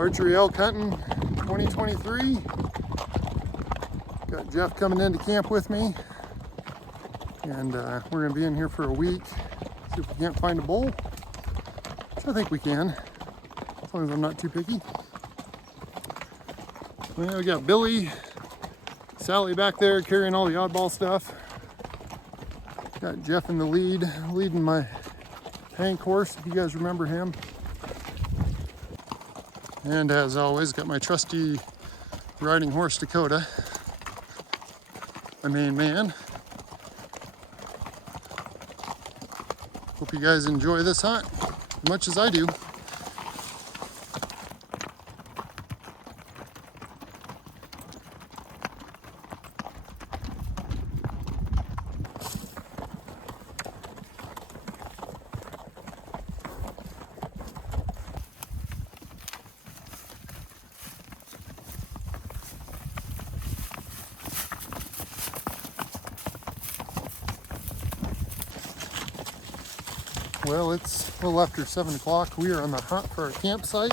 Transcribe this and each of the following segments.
Archery Elk hunting 2023. Got Jeff coming into camp with me, and we're gonna be in here for a week. See if we can't find a bull, which I think we can, as long as I'm not too picky. Well, we got Billy, Sally back there carrying all the oddball stuff. Got Jeff in the lead, leading my Hank horse, if you guys remember him. And as always, got my trusty riding horse Dakota, my main man. Hope you guys enjoy this hunt as much as I do. Well, it's a little after 7 o'clock. We are on the hunt for our campsite,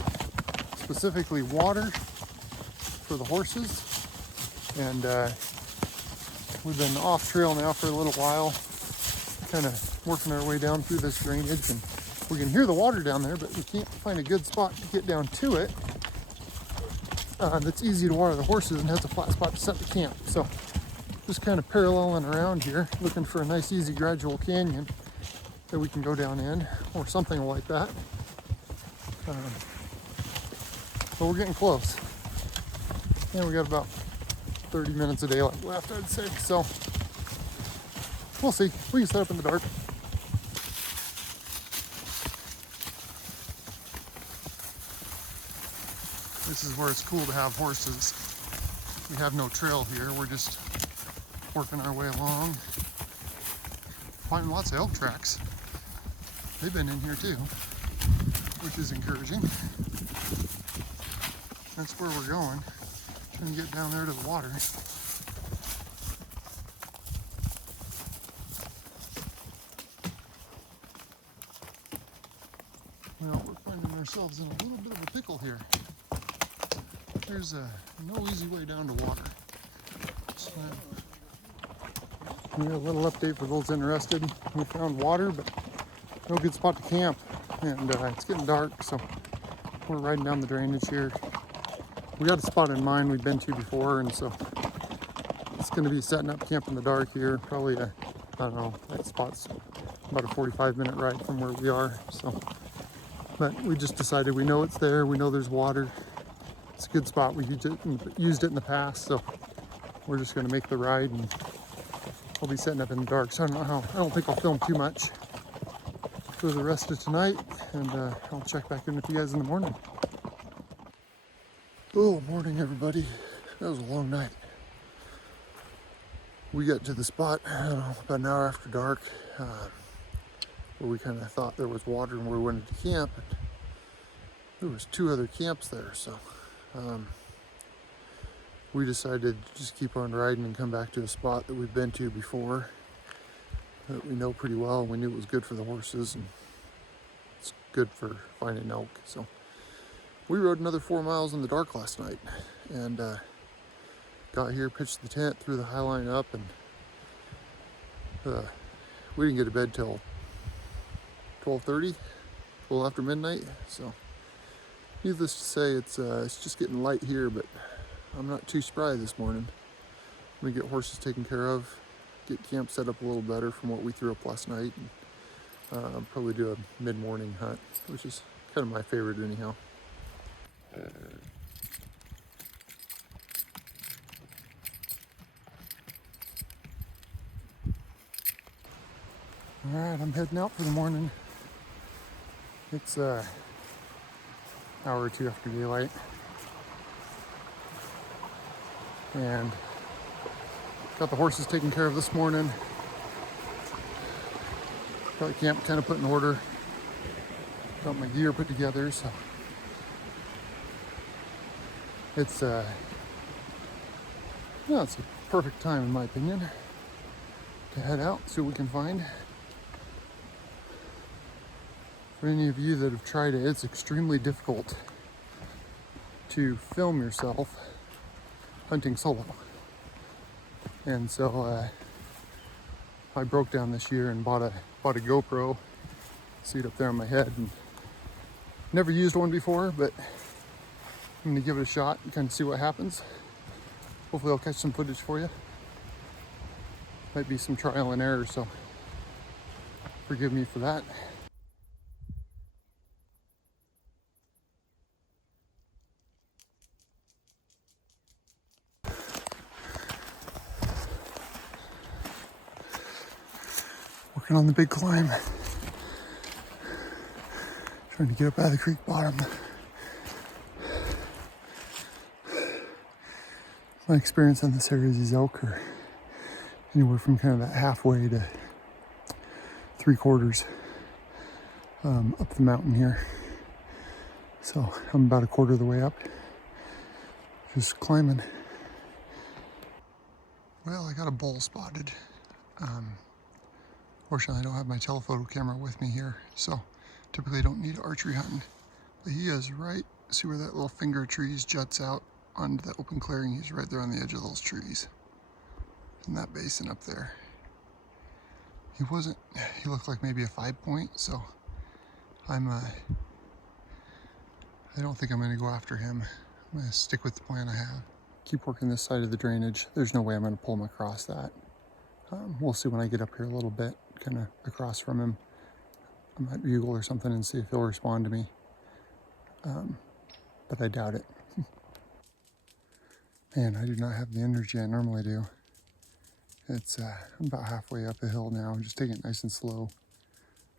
specifically water for the horses. And we've been off trail now for a little while, kind of working our way down through this drainage. And we can hear the water down there, but we can't find a good spot to get down to it that's easy to water the horses and has a flat spot to set the camp. So just kind of paralleling around here, looking for a nice, easy, gradual canyon that we can go down in, or something like that. But we're getting close. And we got about 30 minutes of daylight left, I'd say. So we'll see. We can set up in the dark. This is where it's cool to have horses. We have no trail here. We're just working our way along. Finding lots of elk tracks. They've been in here too, which is encouraging. That's where we're going. Trying to get down there to the water. Well, we're finding ourselves in a little bit of a pickle here. There's no easy way down to water. So, a little update for those interested. We found water, but no good spot to camp, and it's getting dark, so we're riding down the drainage here. We got a spot in mind we've been to before, and so it's going to be setting up camp in the dark here. Probably I don't know, that spot's about a 45-minute ride from where we are. So, but we just decided we know it's there. We know there's water. It's a good spot. We used it in the past, so we're just going to make the ride, and I'll be setting up in the dark. So I don't think I'll film too much for the rest of tonight, and I'll check back in with you guys in the morning. Oh, morning everybody. That was a long night. We got to the spot, I don't know, about an hour after dark, where we kind of thought there was water and where we wanted to camp. And there was 2 other camps there, so we decided to just keep on riding and come back to a spot that we've been to before, that we know pretty well. We knew it was good for the horses and it's good for finding elk. So we rode another 4 miles in the dark last night, and got here, pitched the tent, threw the high line up, and we didn't get to bed till 12:30, a little after midnight. So needless to say, it's just getting light here, but I'm not too spry this morning. I'm gonna get horses taken care of, get camp set up a little better from what we threw up last night, and probably do a mid-morning hunt, which is kind of my favorite anyhow. All right, I'm heading out for the morning. It's an hour or 2 after daylight, and got the horses taken care of this morning. Got the camp kind of put in order. Got my gear put together, so it's it's a perfect time in my opinion to head out, see what we can find. For any of you that have tried it, it's extremely difficult to film yourself hunting solo. And so I broke down this year and bought a GoPro, see it up there on my head, and never used one before, but I'm gonna give it a shot and kind of see what happens. Hopefully I'll catch some footage for you. Might be some trial and error, so forgive me for that. Working on the big climb. Trying to get up out of the creek bottom. My experience on this area is these elk are anywhere from kind of that halfway to 3/4 up the mountain here. So I'm about 1/4 of the way up, just climbing. Well, I got a bull spotted. Fortunately, I don't have my telephoto camera with me here, so typically don't need archery hunting. But he is right, see where that little finger of trees juts out onto that open clearing? He's right there on the edge of those trees. In that basin up there. He looked like maybe a 5-point, so I don't think I'm gonna go after him. I'm gonna stick with the plan I have. Keep working this side of the drainage. There's no way I'm gonna pull him across that. We'll see when I get up here a little bit, kind of across from him. I might bugle or something and see if he'll respond to me. But I doubt it. Man, I do not have the energy I normally do. It's I'm about halfway up a hill now. I'm just taking it nice and slow,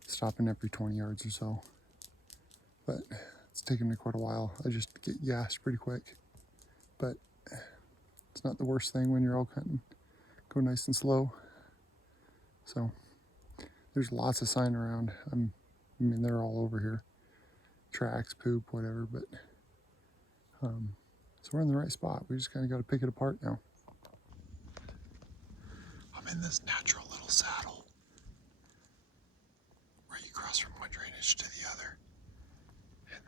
stopping every 20 yards or so. But it's taken me quite a while. I just get gassed pretty quick. But it's not the worst thing when you're elk hunting. Go nice and slow. So there's lots of sign around. I mean, they're all over here. Tracks, poop, whatever. But so we're in the right spot. We just kind of got to pick it apart now. I'm in this natural little saddle where you cross from one drainage to the other. And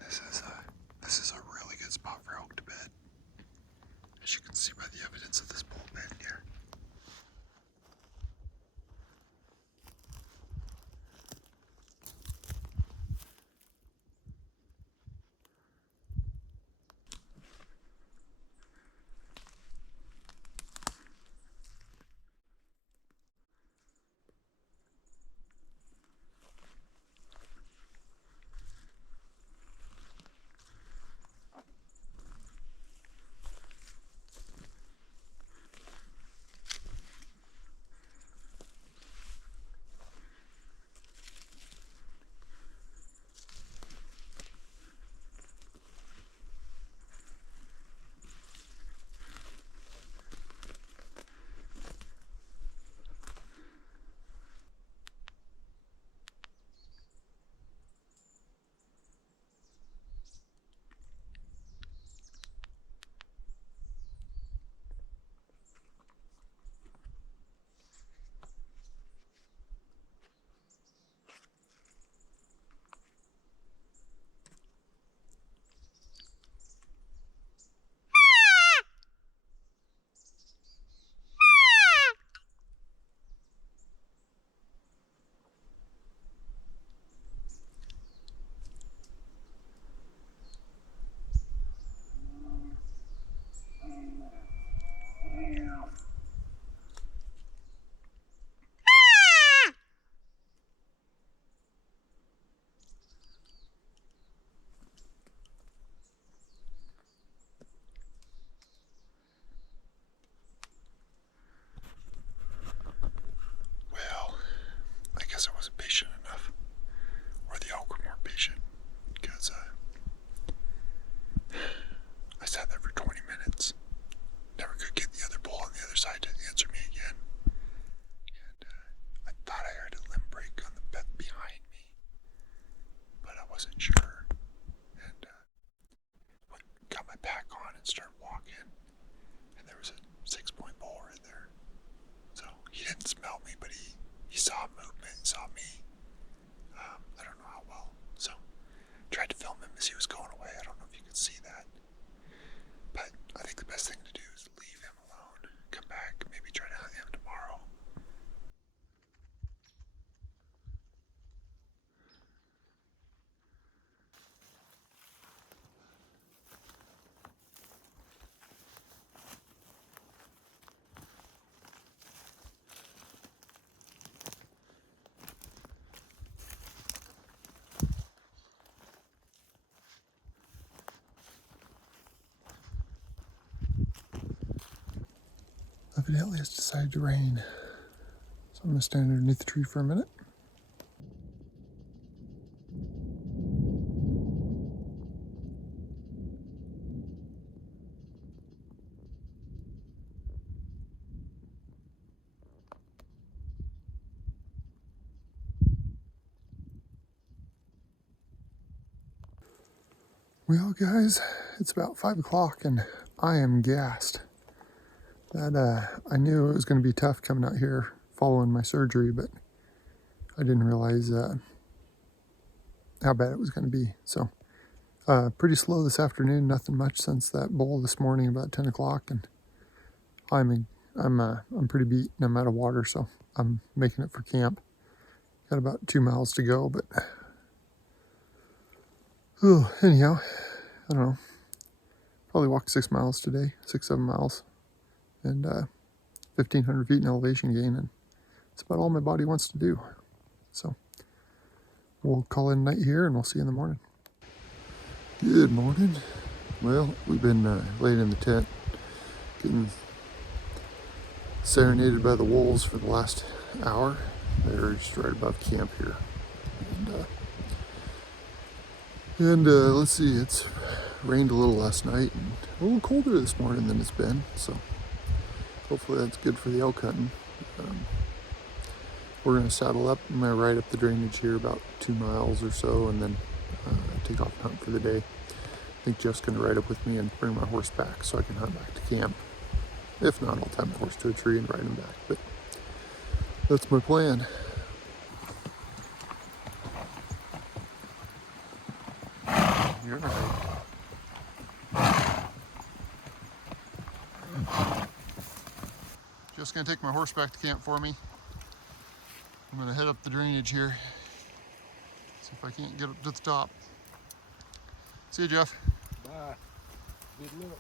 this is a really good spot for elk to bed. As you can see by the evidence of this bull bed here. evidently it's decided to rain. So I'm gonna stand underneath the tree for a minute. Well, guys, it's about 5 o'clock and I am gassed. I knew it was going to be tough coming out here following my surgery, but I didn't realize how bad it was going to be. So, pretty slow this afternoon. Nothing much since that bowl this morning about 10 o'clock, and I'm pretty beat and I'm out of water, so I'm making it for camp. Got about 2 miles to go, but anyhow, I don't know. Probably walk 6 miles today, 6-7 miles, and 1,500 feet in elevation gain, and that's about all my body wants to do. So we'll call it a night here, and we'll see you in the morning. Good morning. Well, we've been laying in the tent, getting serenaded by the wolves for the last hour. They're just right above camp here, and let's see, it's rained a little last night and a little colder this morning than it's been, so hopefully that's good for the elk hunting. We're going to saddle up. I'm going to ride up the drainage here about 2 miles or so, and then take off and hunt for the day. I think Jeff's going to ride up with me and bring my horse back so I can hunt back to camp. If not, I'll tie my horse to a tree and ride him back, but that's my plan. You're right. Just gonna take my horse back to camp for me. I'm gonna head up the drainage here. See if I can't get up to the top. See you, Jeff. Bye. Good luck.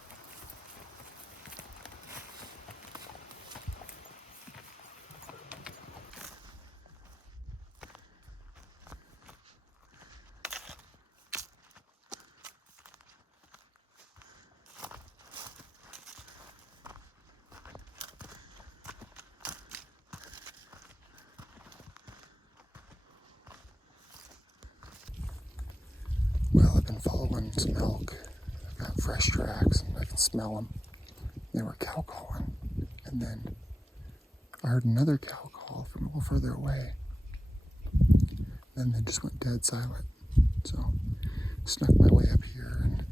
Well, I've been following some elk. I've got fresh tracks and I can smell them. They were cow calling. And then I heard another cow call from a little further away. Then they just went dead silent. So snuck my way up here, and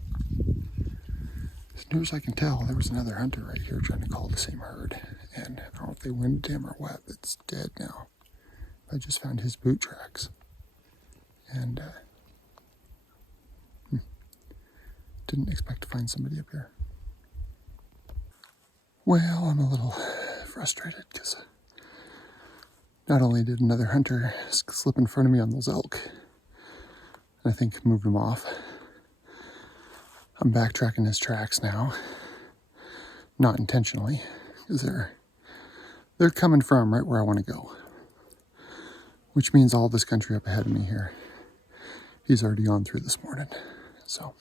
as near as I can tell, there was another hunter right here trying to call the same herd. And I don't know if they winded him or what, but it's dead now. I just found his boot tracks. And didn't expect to find somebody up here. Well, I'm a little frustrated because not only did another hunter slip in front of me on those elk, and I think moved him off, I'm backtracking his tracks now, not intentionally, because they're coming from right where I want to go, which means all this country up ahead of me here, he's already gone through this morning. So,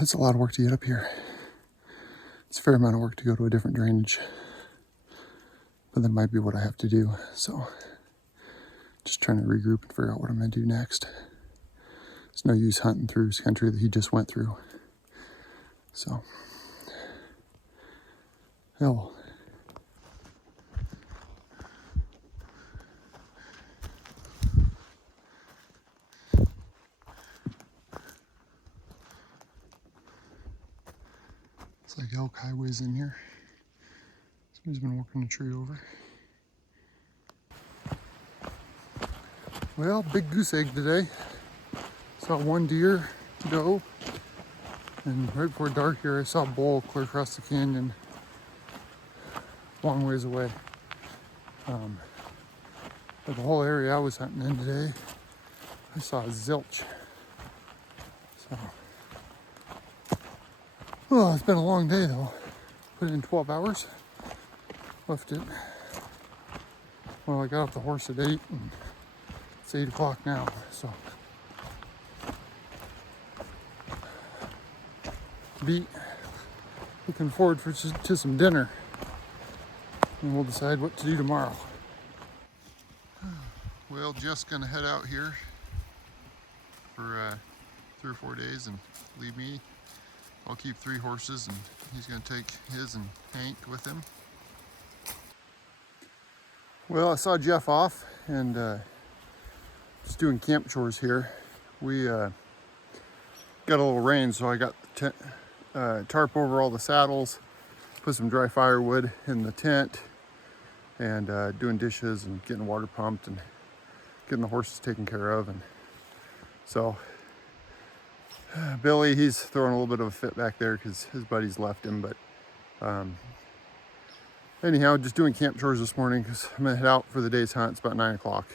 it's a lot of work to get up here. It's a fair amount of work to go to a different drainage, but that might be what I have to do. So, just trying to regroup and figure out what I'm going to do next. There's no use hunting through his country that he just went through. So, hell. It's like elk highways in here. Somebody's been working a tree over. Well, big goose egg today. Saw one deer go, and right before dark here I saw a bull clear across the canyon, long ways away. But the whole area I was hunting in today, I saw zilch. So, well, it's been a long day though. Put in 12 hours, left it. Well, I got off the horse at 8, and it's 8 o'clock now, so. Beat. looking forward to some dinner. And we'll decide what to do tomorrow. Well, just gonna head out here for 3 or 4 days and leave me. I'll keep 3 horses and he's gonna take his and Hank with him. Well, I saw Jeff off and just doing camp chores here. We got a little rain, so I got the tarp over all the saddles, put some dry firewood in the tent, and doing dishes and getting water pumped and getting the horses taken care of. And so Billy, he's throwing a little bit of a fit back there because his buddies left him. But anyhow, just doing camp chores this morning because I'm gonna head out for the day's hunt. It's about 9 o'clock.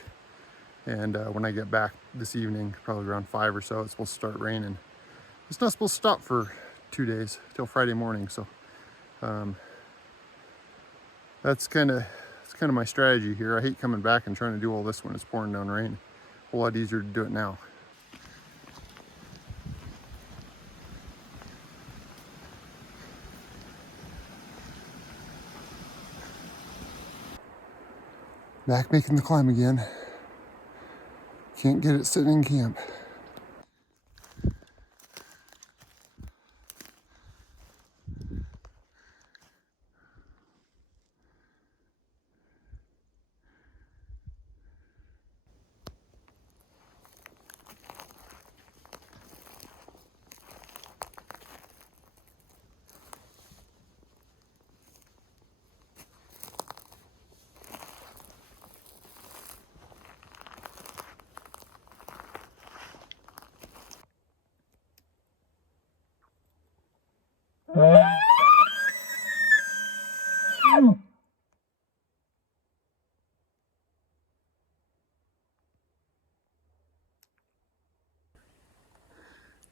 And when I get back this evening, probably around 5 or so, it's supposed to start raining. It's not supposed to stop for 2 days till Friday morning. So that's kind of my strategy here. I hate coming back and trying to do all this when it's pouring down rain. A whole lot easier to do it now. Back making the climb again. Can't get it sitting in camp.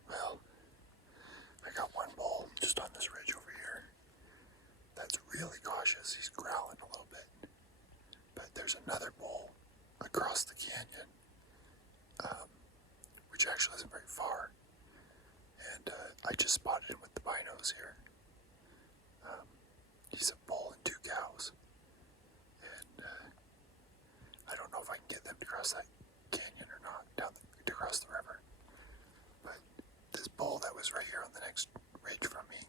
Well, I got one bull just on this ridge over here that's really cautious. He's growling a little bit. But there's another bull across the canyon, which actually isn't very far. And I just spotted him with the binos here. He's a bull and 2 cows. And I don't know if I can get them to cross that canyon or not, to cross the river. But this bull that was right here on the next ridge from me,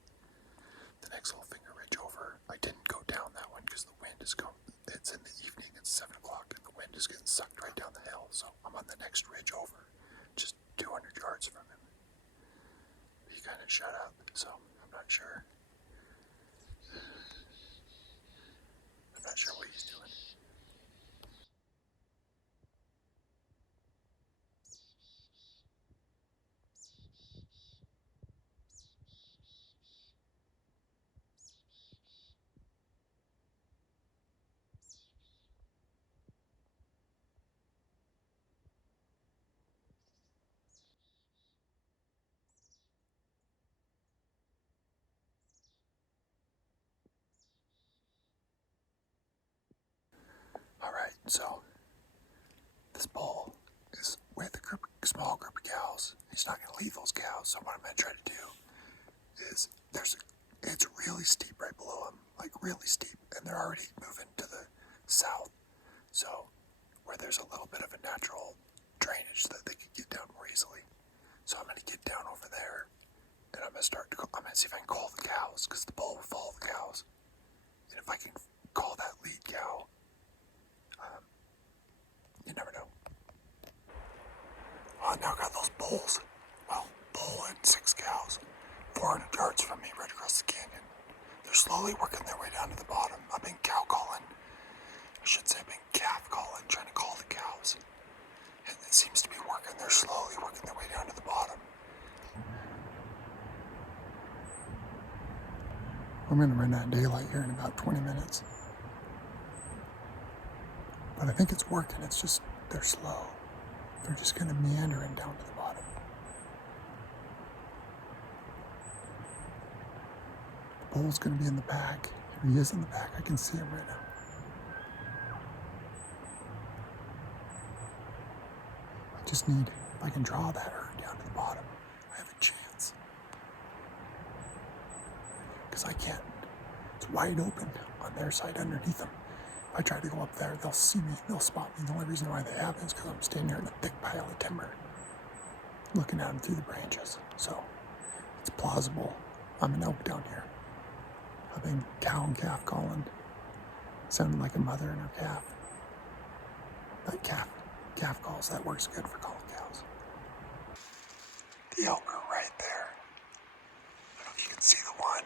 the next little finger ridge over, I didn't go down that one because the wind is going. It's in the evening, it's 7 o'clock, and the wind is getting sucked right down the hill. So I'm on the next ridge over, just 200 yards from him. He kind of shut up, so I'm not sure. I'm not sure what he's doing. Alright, so this bull is with a small group of cows. He's not going to leave those cows, so what I'm going to try to do is it's really steep right below him, like really steep, and they're already moving to the south. So where there's a little bit of a natural drainage that they could get down more easily. So I'm going to get down over there, and I'm going to see if I can call the cows, because the bull will follow the cows. And if I can call that lead cow, you never know. Oh, now I got those bulls. Well, bull and 6 cows, 400 yards from me, right across the canyon. They're slowly working their way down to the bottom. I've been cow calling. I should say I've been calf calling, trying to call the cows. And it seems to be working. They're slowly working their way down to the bottom. I'm going to run out of daylight here in about 20 minutes. But I think it's working. It's just, they're slow. They're just kind of meandering down to the bottom. The bull's going to be in the back. Here he is in the back. I can see him right now. I just need, if I can draw that herd down to the bottom, I have a chance. because I can't. It's wide open on their side underneath them. If I try to go up there, they'll see me, they'll spot me. The only reason why they have is because I'm standing here in a thick pile of timber, looking at them through the branches. So it's plausible. I'm an elk down here. I've been cow and calf calling. Sounded like a mother and her calf. That calf calls, that works good for calling cows. The elk are right there. I don't know if you can see the one.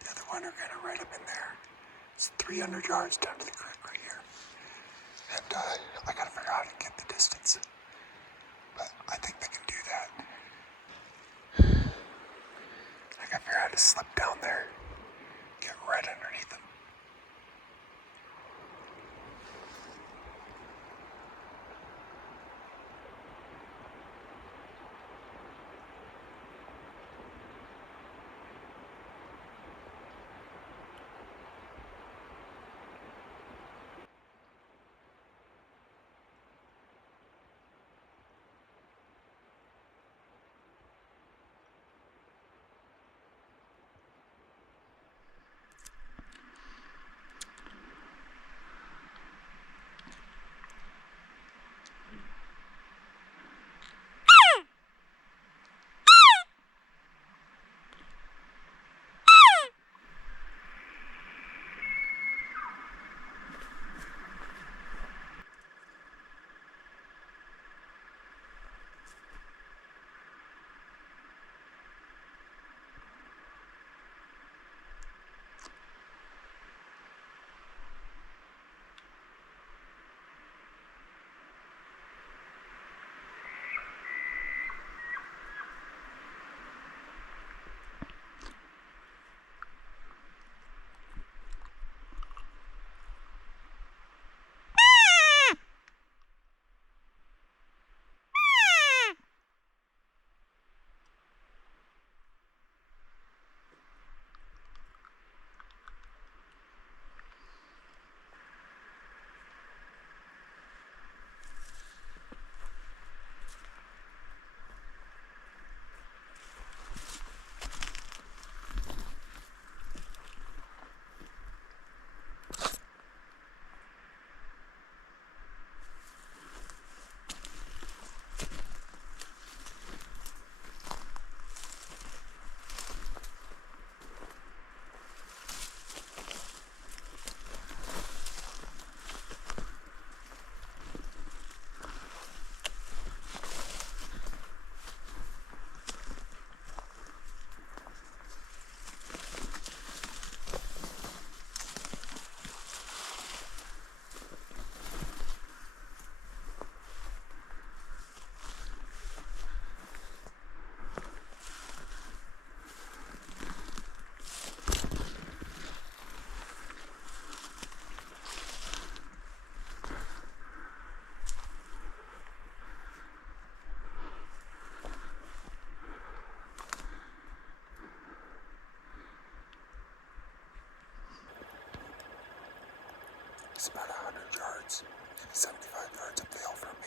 The other one are kind of right up in there. It's 300 yards down to the creek right here. And I gotta figure out how to get the distance. But I think they can do that. I gotta figure out how to slip down there, get right underneath them. It's about 100 yards, maybe 75 yards up the hill from me.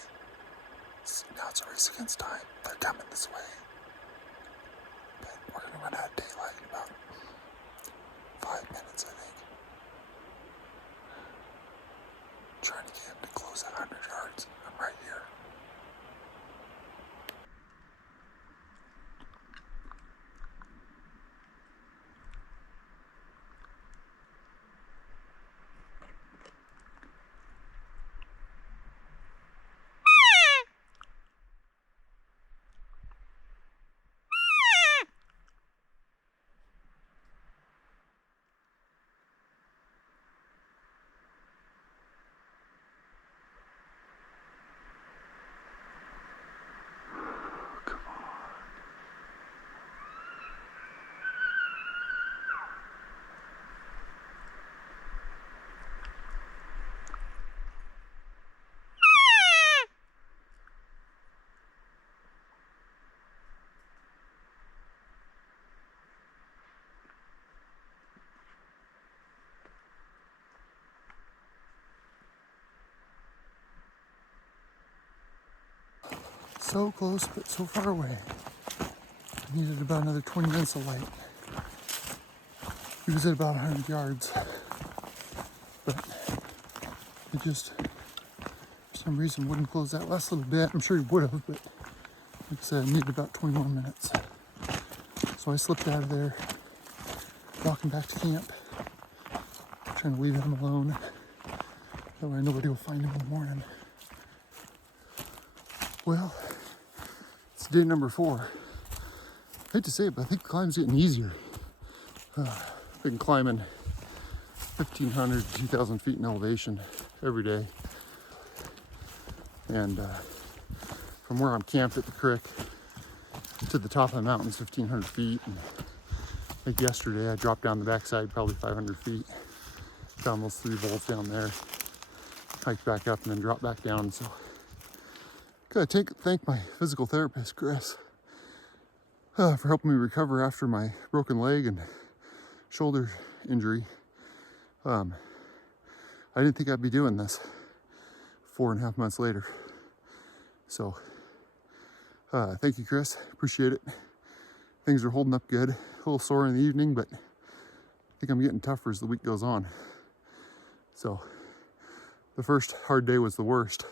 Now it's a race against time. They're coming this way. But we're going to run out of daylight in about 5 minutes, I think. Trying to get him to close at 100 yards. I'm right here. So close, but so far away. I needed about another 20 minutes of light. He was at about 100 yards, but he just, for some reason, wouldn't close that last little bit. I'm sure he would have, but like I said, I needed about 20 more minutes. So I slipped out of there, walking back to camp, trying to leave him alone. That way nobody will find him in the morning. Well, it's day number 4. I hate to say it, but I think the climb's getting easier. I've been climbing 1,500 to 2,000 feet in elevation every day. And from where I'm camped at the creek to the top of the mountain's 1,500 feet. And like yesterday, I dropped down the backside probably 500 feet. Found those 3 bowls down there. Hiked back up and then dropped back down. So gotta thank my physical therapist, Chris, for helping me recover after my broken leg and shoulder injury. I didn't think I'd be doing this 4.5 months later. So thank you, Chris. Appreciate it. Things are holding up good. A little sore in the evening, but I think I'm getting tougher as the week goes on. So the first hard day was the worst.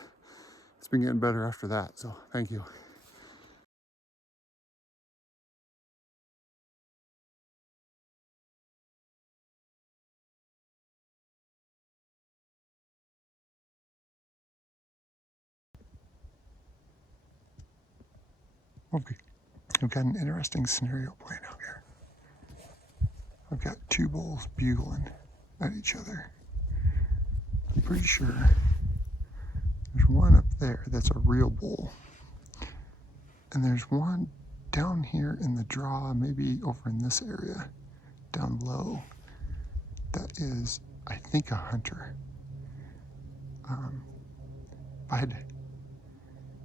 It's been getting better after that, so thank you. Okay, I've got an interesting scenario playing out here. I've got 2 bulls bugling at each other. I'm pretty sure there's one up there that's a real bull. And there's one down here in the draw, maybe over in this area, down low, that is, I think, a hunter.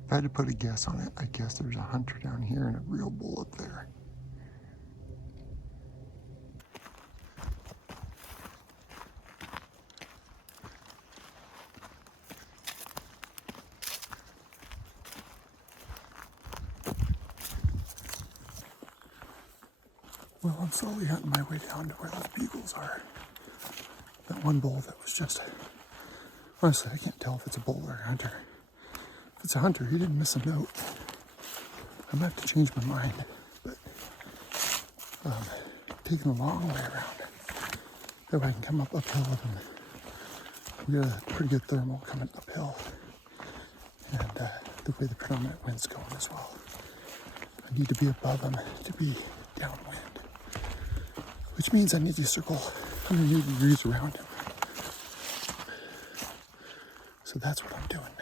If I had to put a guess on it, I guess there's a hunter down here and a real bull up there. Well, I'm slowly hunting my way down to where those bugles are. That one bull that was just, honestly, I can't tell if it's a bull or a hunter. If it's a hunter, he didn't miss a note. I'm gonna have to change my mind, but taking the long way around. That way I can come up uphill with him. We got a pretty good thermal coming uphill. And the way the predominant wind's going as well. I need to be above him to be downwind. Which means I need to circle 180 degrees around him. So that's what I'm doing now.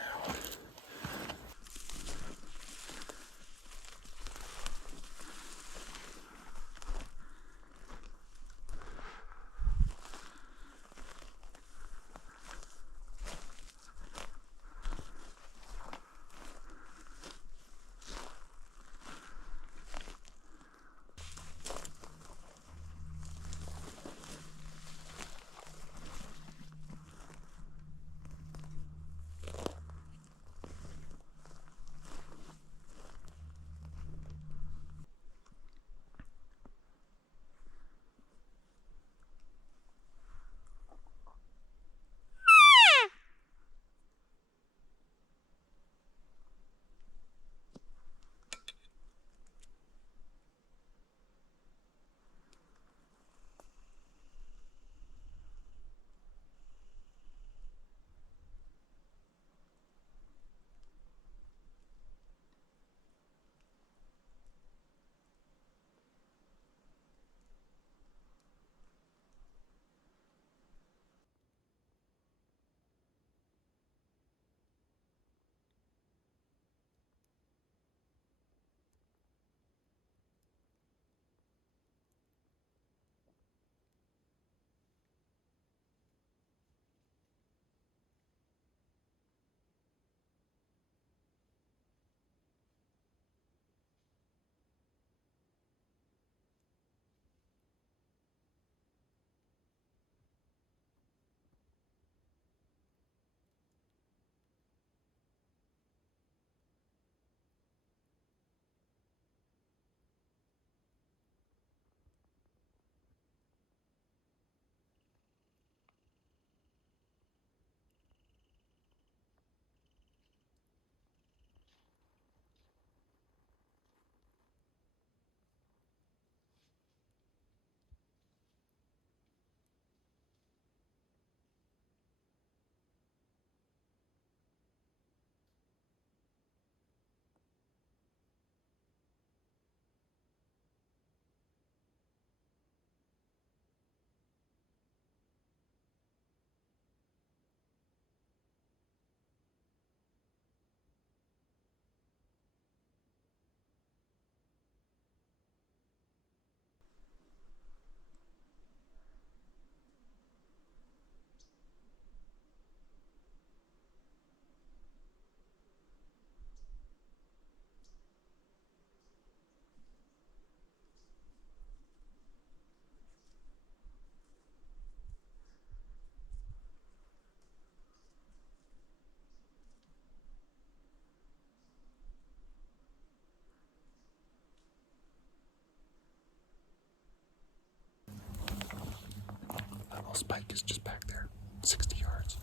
little spike is just back there, 60 yards.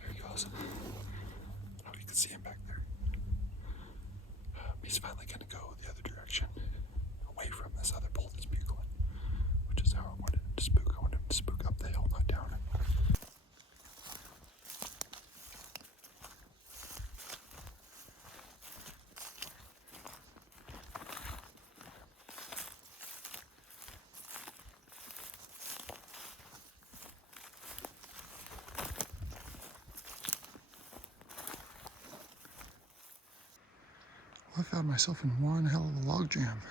There he goes. Oh, you can see him back there. He's finally going to go the other direction, away from this other bull that's bugling, which is how I wanted him to spook. I wanted him to spook up the hill, not down it. I found myself in one hell of a log jam.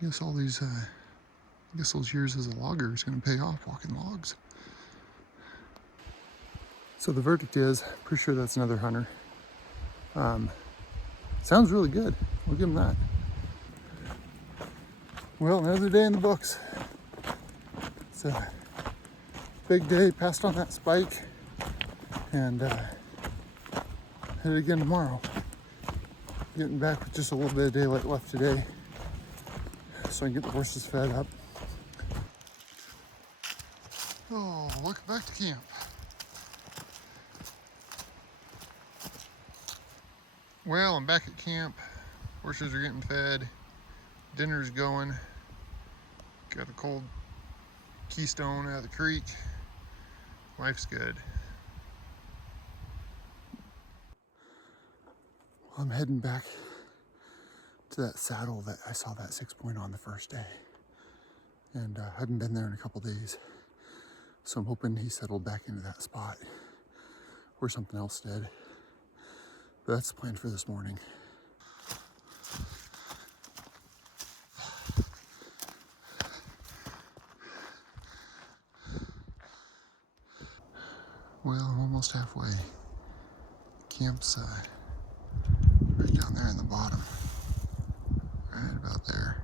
I guess all these, those years as a logger is going to pay off walking logs. So the verdict is, pretty sure that's another hunter. Sounds really good. I'll give him that. Well, another day in the books. It's a big day. Passed on that spike, and hit it again tomorrow. Getting back with just a little bit of daylight left today, so I can get the horses fed up. Oh, welcome back to camp. Well, I'm back at camp. Horses are getting fed. Dinner's going. Got a cold Keystone out of the creek. Life's good. I'm heading back to that saddle that I saw that 6-point on the first day. And I haven't been there in a couple days. So I'm hoping he settled back into that spot or something else did. But that's the plan for this morning. Well, I'm almost halfway. Camp's right down there in the bottom, right about there.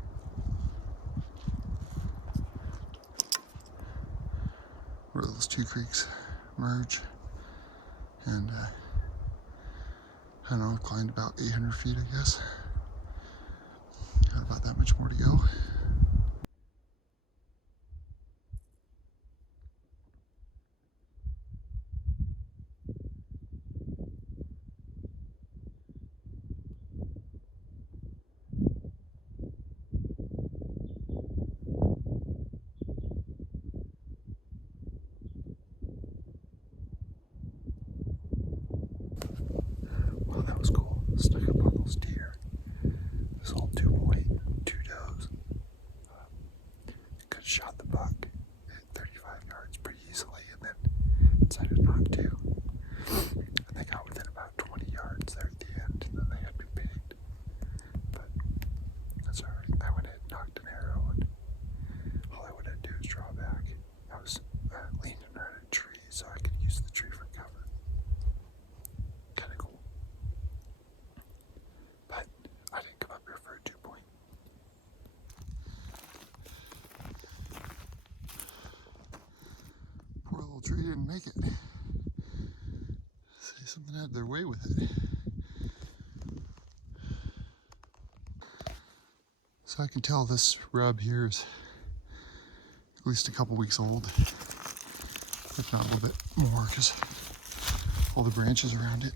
Where those two creeks merge. And I don't know, climbed about 800 feet, I guess. Got about that much more to go. Well, that was cool. Snuck up on those deer. This old 2-point, 2 does. Could have shot the buck at 35 yards pretty easily, and then decided not to. And they got within about 20 yards there at the end, and then they had me picked. But that's alright. I went ahead and knocked an arrow, and all I would have to do is draw back. I was leaning around a tree so I could use the tree for cover. Kind of cool. But I didn't come up here for a 2-point. Poor little tree didn't make it. Say something had their way with it. So I can tell this rub here is at least a couple weeks old, if not a little bit more, because all the branches around it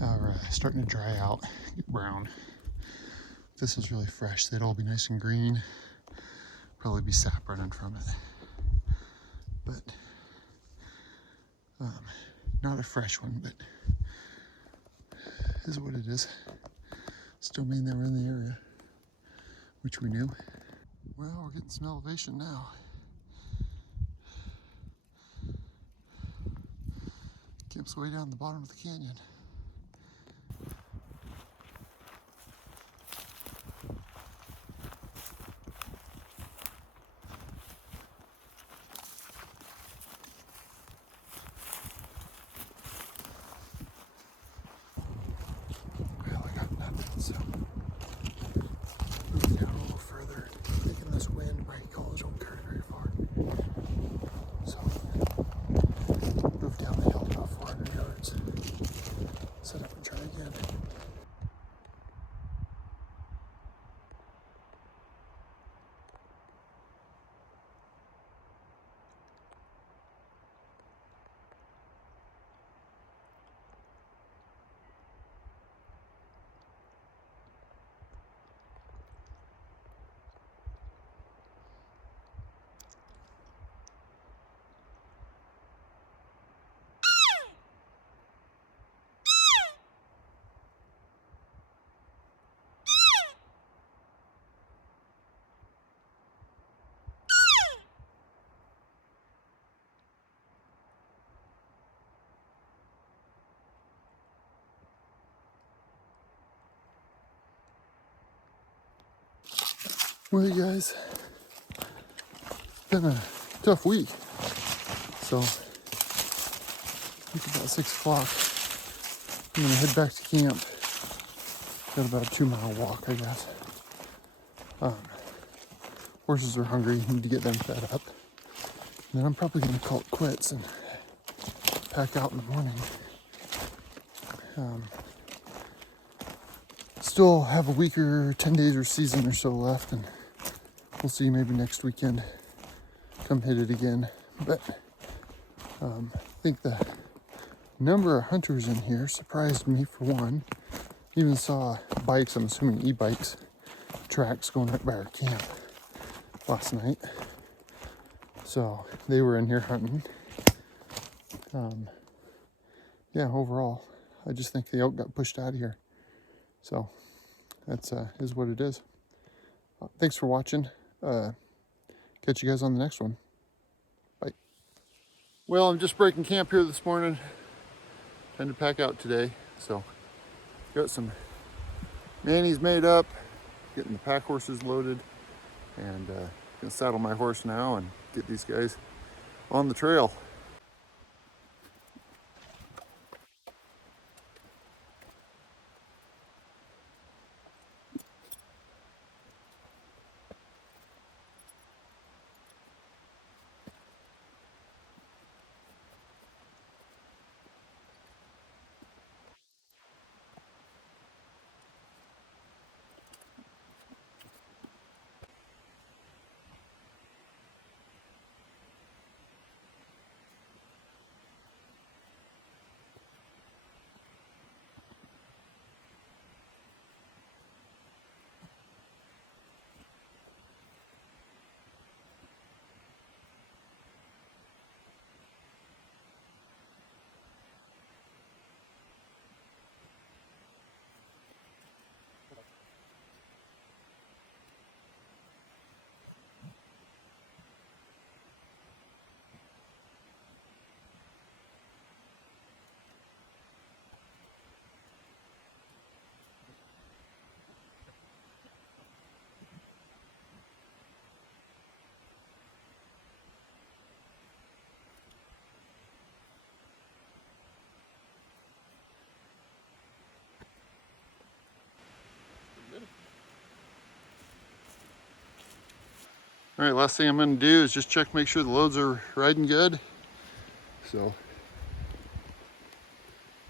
are starting to dry out, get brown. If this was really fresh, they'd all be nice and green. Probably be sap running from it. But not a fresh one, but is what it is. Still mean they were in the area, which we knew. Well, we're getting some elevation now. Camp's way down the bottom of the canyon. Well, I got nothing, so moving down a little further, taking this wind, my college won't carry very far. So move down the hill about 400 yards. Well, you guys, it's been a tough week. So, it's about 6 o'clock. I'm gonna head back to camp. Got about a 2-mile walk, I guess. Horses are hungry, need to get them fed up. And then I'm probably gonna call it quits and pack out in the morning. Still have a week or 10 days or season or so left, and we'll see, maybe next weekend come hit it again. But I think the number of hunters in here surprised me, for one. Even saw bikes, I'm assuming e-bikes, tracks going right by our camp last night. So they were in here hunting. Yeah, overall, I just think the elk got pushed out of here. So that's is what it is. Thanks for watching. Catch you guys on the next one. Bye. Well, I'm just breaking camp here this morning. Trying to pack out today. So got some manis made up, getting the pack horses loaded, and gonna saddle my horse now and get these guys on the trail. All right, last thing I'm gonna do is just check, make sure the loads are riding good. So,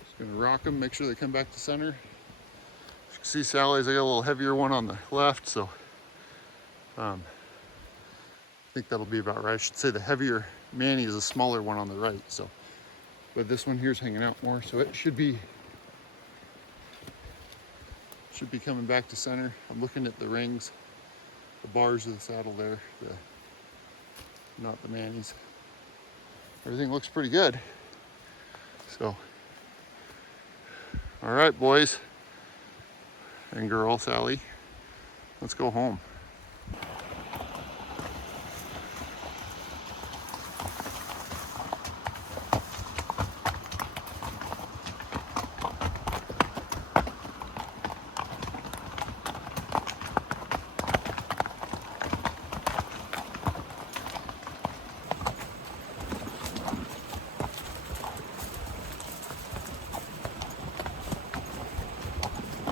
just gonna rock them, make sure they come back to center. As you can see, Sally's, I got a little heavier one on the left, so I think that'll be about right. I should say the heavier Manny is a smaller one on the right, so. But this one here's hanging out more, so it should be coming back to center. I'm looking at the rings, the bars of the saddle there, not the Manny's. Everything looks pretty good. So, all right, boys and girl, Sally, let's go home.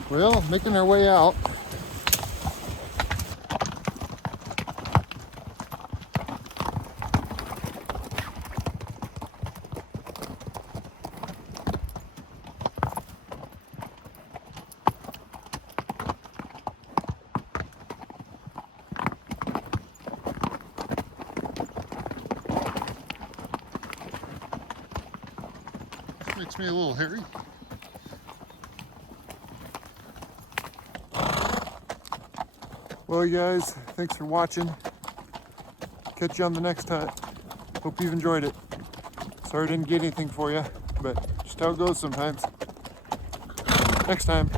Well, making our way out. This makes me a little hairy. Well, you guys, thanks for watching. Catch you on the next hunt. Hope you've enjoyed it. Sorry I didn't get anything for you, but just how it goes sometimes. Next time.